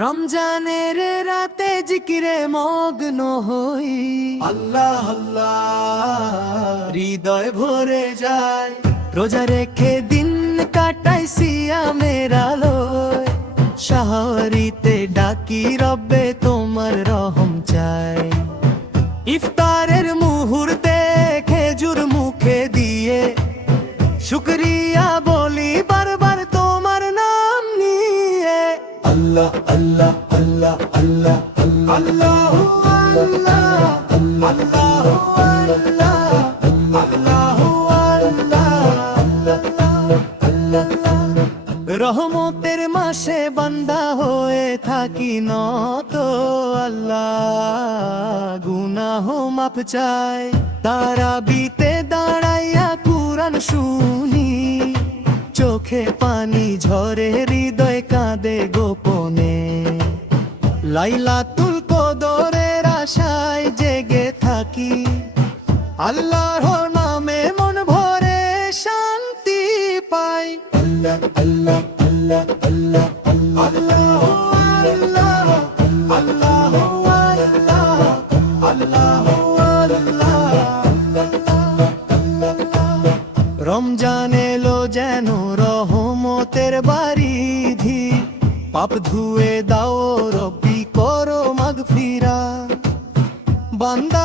রমজানের রাতে জিকিরে মগ্ন হই, আল্লাহ আল্লাহ হৃদয় ভরে যায়। রোজা রেখে দিন কাটাই সিয়ামের আলোয়, শাহরিতে ডাকি রব্বে তোমার রহম চাই। ইফতারের মুহূর্তে খেজুর মুখে দিয়ে শুকরিয়া বলি বারবার তোমার নাম নিয়ে। আল্লাহ আল্লাহ আল্লাহ আল্লাহ আল্লাহ আল্লাহ রহমতের মাসে বান্দা হয়ে থাকি নত, আল্লাহ গুনাহ মাফ চাই। তারাবিতে দাঁড়াইয়া কুরআন শুনি, চোখে পানি ঝরে হৃদয় কাঁদে গোপনে। লাইলাতুল কদরের আশায় জেগে থাকি, আল্লাহর নামে মন ভরে শান্তি পাই। আল্লাহ আল্লাহ আল্লাহ আল্লাহ আল্লাহ আল্লাহ আল্লাহ রমজান এলো যেন রহমতের বারিধি, পাপ ধুয়ে দাও রব্বি করো মাগফিরা। বান্দা